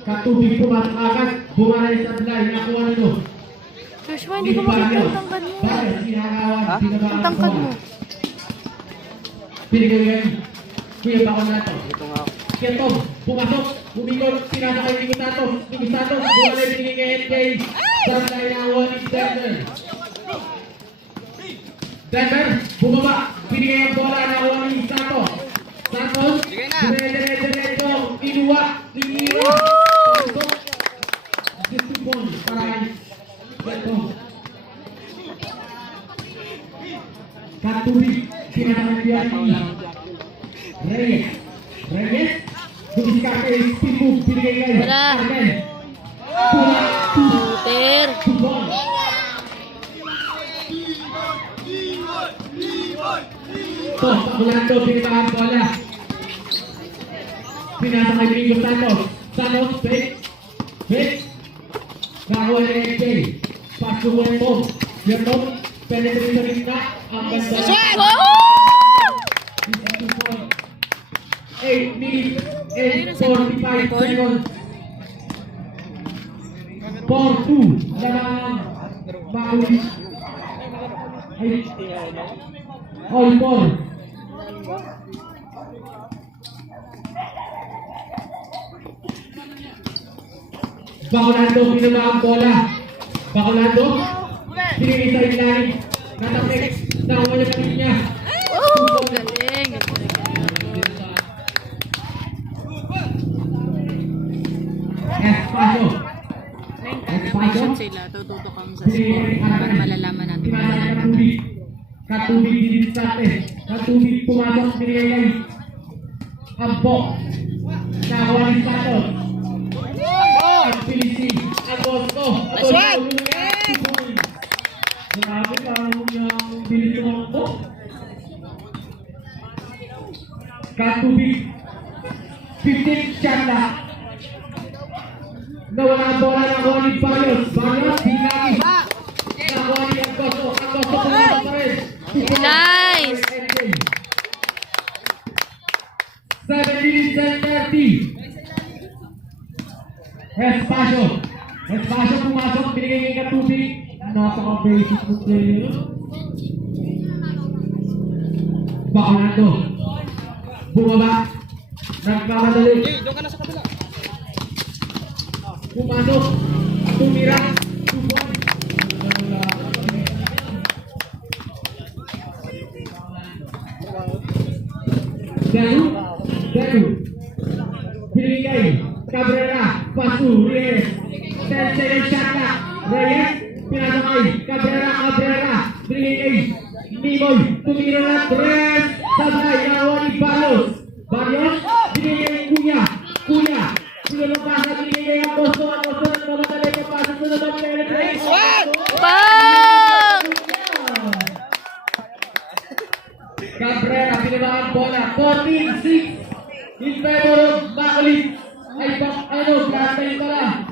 Katubig pumasok agad. Bumalay sa blind. Nakuha na ito. Joshua, hindi ko makita ang tangkad mo. Ang tangkad mo. Pinigay. Kuya bako na ito. Kaya Tom, pumasok. Bumikot. Pinasakay ni Santos. Ni Santos. Bumalay pinigay kay sa blind na one Denver. Denver, bumaba. Pinigay ang bola na one ni Santos. Santos. Dire-diretso. Inuwa. Inuwa. Katubig, sinasakyan ni Reyes. Reyes, bumisika kay spin move, binigay kay Carmen. Shooter. Ito, Pakulando, pinitahan bola. Pinasa kay Rico Santos. Santos, fake. Fake. Nakakuha ni FJ. Pass to Wembo. Wembo, penetrate sa gitna. Ang ganda. 8 minutes and 45 seconds. 4-2. Lamang Maui. All 4. Bacolando, pinaba ang bola. Bacolando, pinili sa ilalim. Natapik, nakuha niya kapit niya. Galing. Espacio. Information sila, tututok ang sa score para malalaman natin. Pinasa Katubig. Katubig dinisate. Katubig pumasok, pinigay. Ampo. Nakuha ni Santos. Ang Pilisig. Ang Bosco. Aswad! Grabe, parang yung bilis yung ako. Katubig. 15 shot na. Nawala ang bola ng Juan ni Barrios. Barrios, hinagi. Nakuha ni Angosto. Angosto pumasok pa rin. Nice! 7 minutes and 30. Espacio. Espacio pumasok. Binigay kay Katubig. Napaka-basic mo player. Bacolando. Bumaba. Nagkamadali. Doon ka na sa kabila. Pumasok. Tumira. Tubon. Daru. Daru. Binigay. Cabrera. Pasu. Reyes. 10 seconds shot na. Reyes. Pinasakay. Cabrera. Cabrera. Binigay. Nimoy. Tumira na. Tres. Sabay. Nakuha ni Barrios. Barrios. Binigay Kuya. Kuya. Pinapasa. Binigay ang Bosto. Ang Bosto. Nagmamadali. Papasok na naman. Bang! Cabrera, pinaba ang bola. 14-6 in favor of Macalit. Ay, plantay pala.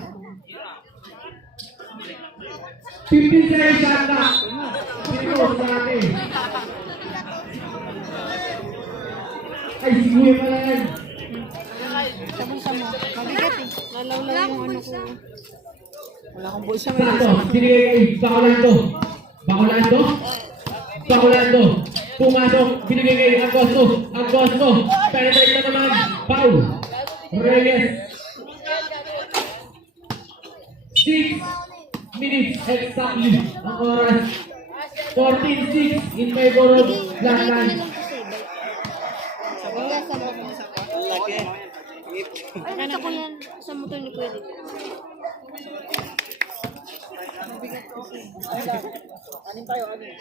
15 seconds shot na. Pinito sa atin. Ay, siguro pala yan. Mabigat eh. Lalaw lang yung ano ko. Wala akong bulsa. Santo, binigay kay Bacolando. Bacolando. Bacolando. Pumasok, binigay kay Angosto. Angosto. Penetrate na naman. Paul. Reyes. 6 minutes exactly ang oras. 14-6 in favor of Blackline. Nakita ko yan sa motor ni Kuya dito. Anin tayo, anin.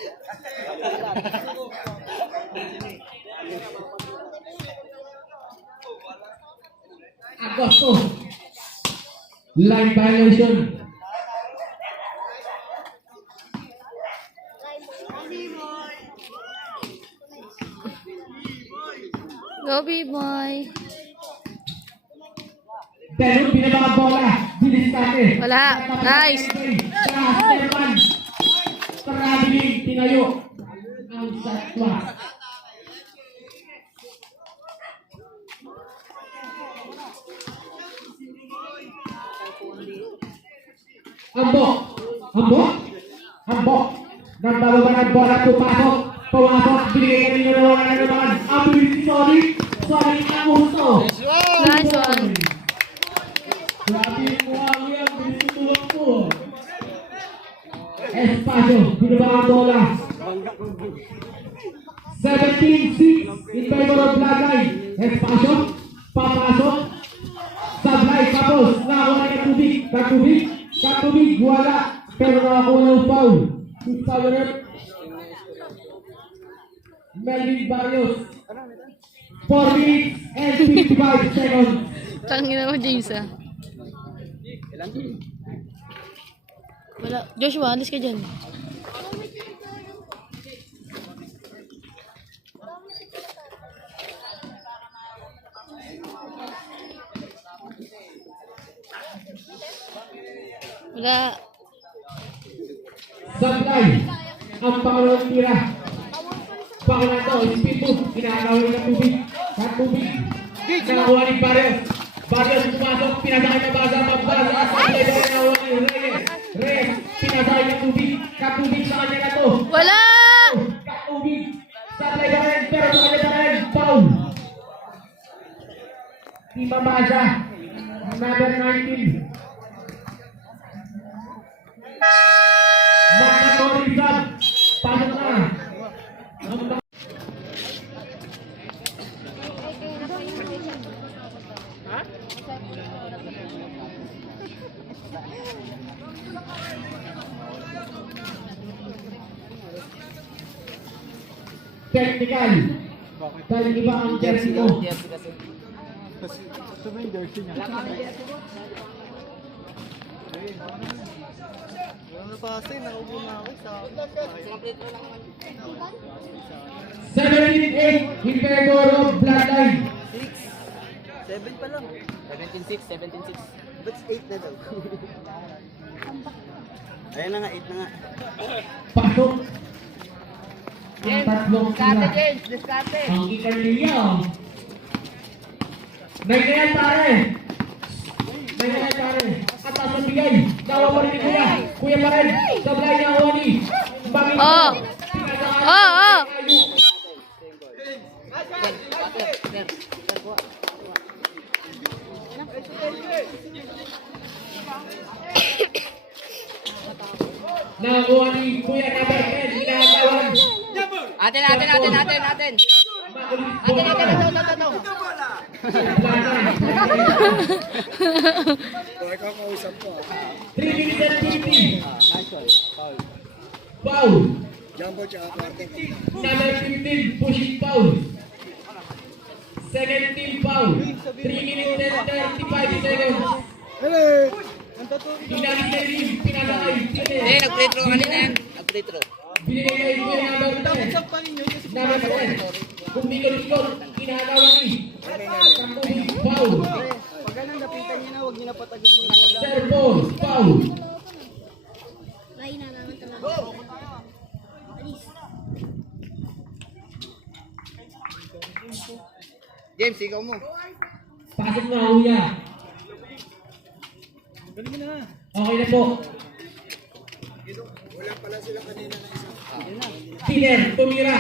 Agosto. Line violation. Go, B-boy. Pero pinabaka bola. Bilis natin. Wala. Nice. Traveling. Tinayo. Ang satwa. Ambok. Ambok. Ambok. Nagbababa ng bola, pupasok. Pumasok. Binigay kanina na naman. Ang bilis si Sonic. Sonic ang gusto. Nice one. Grabe yung mukha mo yan. Bilis tutulog po. Espacio. Binaba ang bola. 17-6 in favor of Lagay. Espacio. Papasok. Sablay. Tapos. Nakakuha ni Katubig. Katubig. Wala. Pero nakakuha ng foul. Foul rep. Melvin Barrios. 4 minutes and 55 seconds. Tangina mo, James, ah. Wala. Joshua, alis ka dyan. Wala. Sablay. Ang pangalawang tira. Pangalan to, Ispipo. Kinakawin ng tubig. Katubig. Nakakuha ni Barrios. Barrios pumasok. Pinasakay na basa. Magbasa. Sablay na nakakuha ni Reyes. Reyes. Pinasakay ng tubig. Katubig sa kanya na to. Wala! Katubig. Sablay na rin. Pero sa kanya na rin. Foul. Di mabasa. Number 19. Magna Rizal. Pasok na. Technical. Dahil iba ang jersey mo. Ito ba yung jersey niya? Wala na pa kasi, nakaupo na ako sa... 17-8 in favor of Bloodline. 7 pa lang. 17-6, 17-6. Ba't 8 na daw? Ayan na nga, 8 na nga. Pasok. Ang tatlong sila. Diskarte! Ang ikanilya. May kaya pare. May kaya pare. Atas ang bigay. Nawa pa rin ni Kuya. Kuya pa rin. Sablay na Oni. Bangin Oh. Oh, oh. Nakuha ni Kuya number 10. Ginagawan. Atin! Atin! Ikaw kausap ko. 3 minutes and 50. Nice one. Foul. Foul. Jumbo tsaka kwarte. Number 15, pushing foul. Second team foul. 3 minutes and 35 seconds. Hello! Ang tato. Pinalitin, pinalakay, Hindi, nag-free throw kanina yan. Nag-free throw. binigay kay Kuya number 10. Pa rin yun kasi Number 10. Kung bigol-bigol, ginagawa ni Katubig, foul. pag ganun napitan niyo na, huwag niyo na patagalin yung bola. Serpol, foul. James, ikaw mo. Pasok na, Kuya. Galing mo na. Okay na po. Tiner, tumira.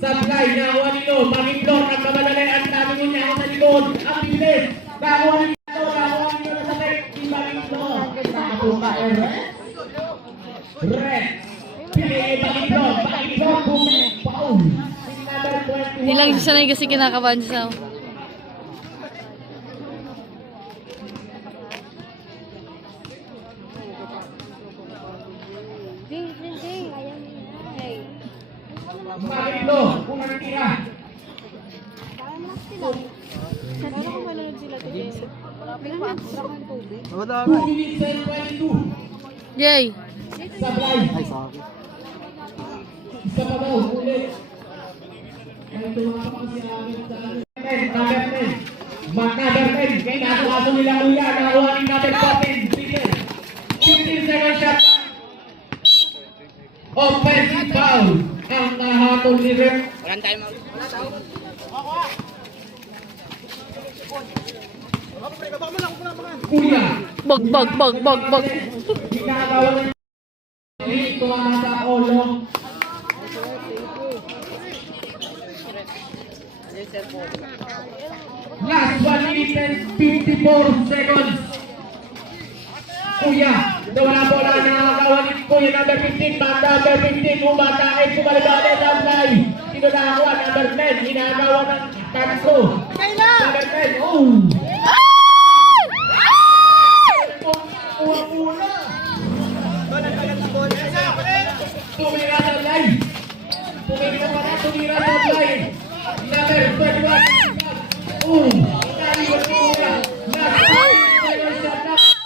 Sablay, nakuha nilo. Mag-implor, nagmamadali. Ang dami mo niya sa likod. Ang bilis. Nakuha nilo. Nakuha nilo na sa leg. Di mag-implor. Nakapunta, Red. Pili, mag-implor. Mag-implor, bumili. Foul. Number 21. Hindi lang siya sanay kasi kinakabahan siya. Mag-implor, unang tira. Wala 2 minutes and 22. Yay! Sablay. Ay, sa akin. Isa pa daw, ulit. Ay, tumama kasi agad sa akin. Number 10. Number 10. Kinakaso nila Kuya. Nakuha ni number 14. 15 second shot. Offensive foul. Ang nahatol ni Rep. Walang time out. Kuya. Bog. nagawa ng tumama sa ulo. Last 1 minute and 54 seconds. Kuya, nawala bola na nagawa ni Kuya number 15, bata number 15, umatakin, sumalibali ng fly. Sino nakakuha? Number 10, hinagawa ng tatlo. Number 10, oh! Uwa-una! Tumira sa line. Tumira pa na, tumira sa line. Number 21. Oh! Naiwan si Kuya.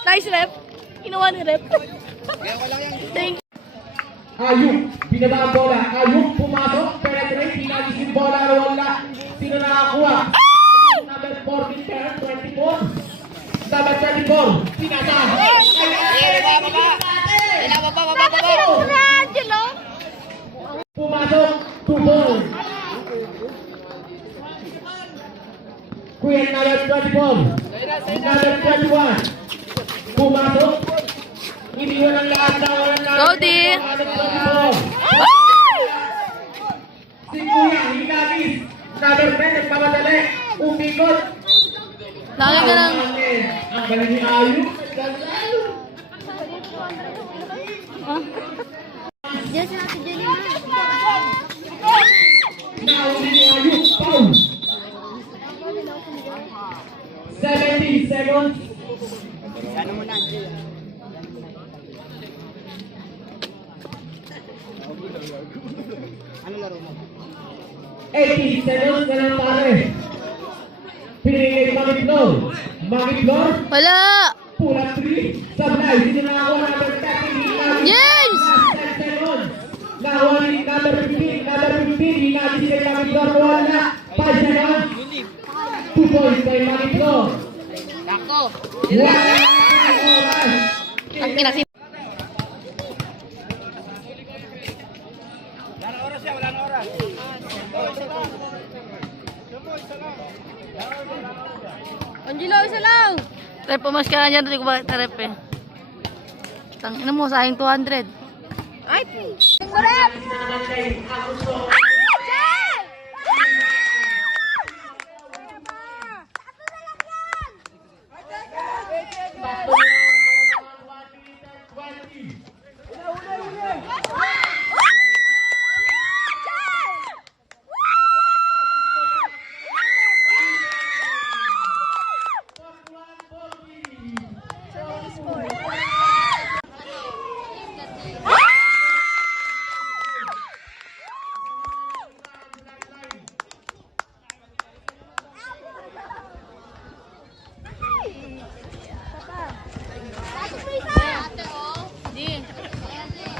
Nice rep. Ginawa ni rep. Thank you. Ayuk, binaba ang bola. Ayuk, pumasok, penetrate, pinagis yung bola, wala. Sino nakakuha? Number 14, 24. Number 24, pinasa. Angelo. Pumasok, tubol. Kuya, number 24. Number 21. Pumasok. Iniwan ang lahat na walang lahat. Cody. Si Kuya, hinagis. Number 10, nagpamadali. Umikot. Lagi ka lang. Ang galing ni Ayuk. Yes, Ate Jenny. Nahuli ni Ayuk. Foul. 70 seconds. Ano mo na, ano laro mo? 18 seconds na lang pare. Pinigay Magitlor. Magitlor. Wala. Pula 3. Sablay. Sino nakakuha number 13? Yes! Last 10 seconds. Nakuha ni number 15. Number 15. Hinagis kay Magitlor. Wala. 5 seconds. 2 points kay Magitlor. Sakto. Wala. Oras. Ang kinasin. Angelo, isa lang. Rep, pumas ka na dyan. Hindi ko bakit na rep eh. Tangina mo, sa aking 200. Ay, rep!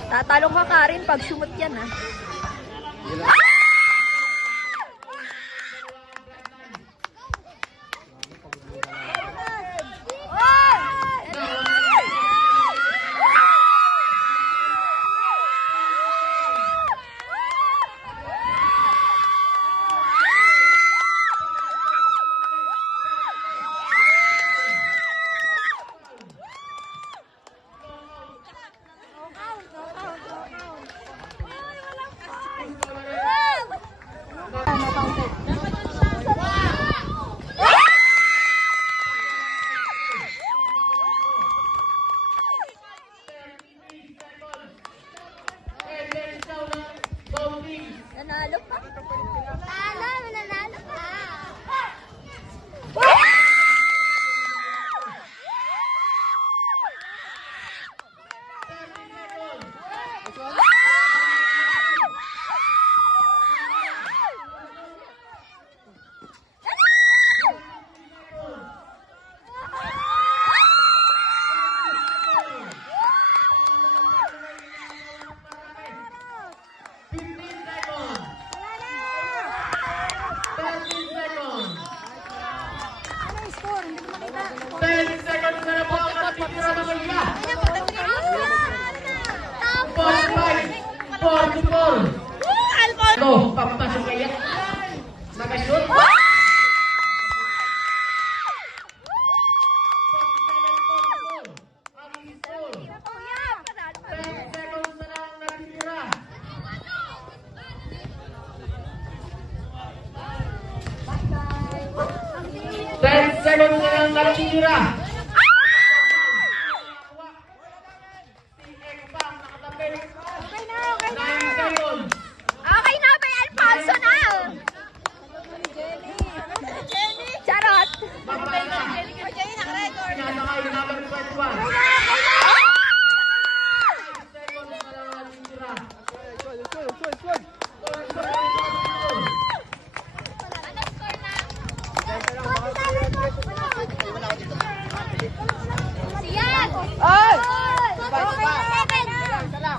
Tatalong ka Karin pag sumot yan ha. Nanalo pa? Nanalo pa! Oh, papasok kaya. Nakashoot. natitira. Okay na, okay na. 9 seconds. Okay na, may Alfonso na. Charot. Jenny, naka-record. Sinasakay number 21. Siyan! Ay!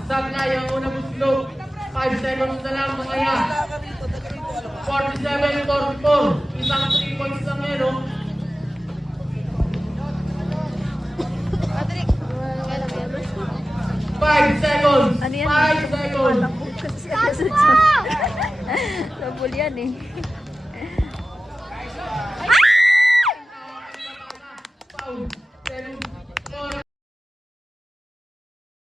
Stop na yung unang buslog. 5 seconds na lang mamaya. 47-44. Isang 3 points lang yun, oh. Five seconds. Ano yan? 5 seconds. Sabol yan eh. Foul.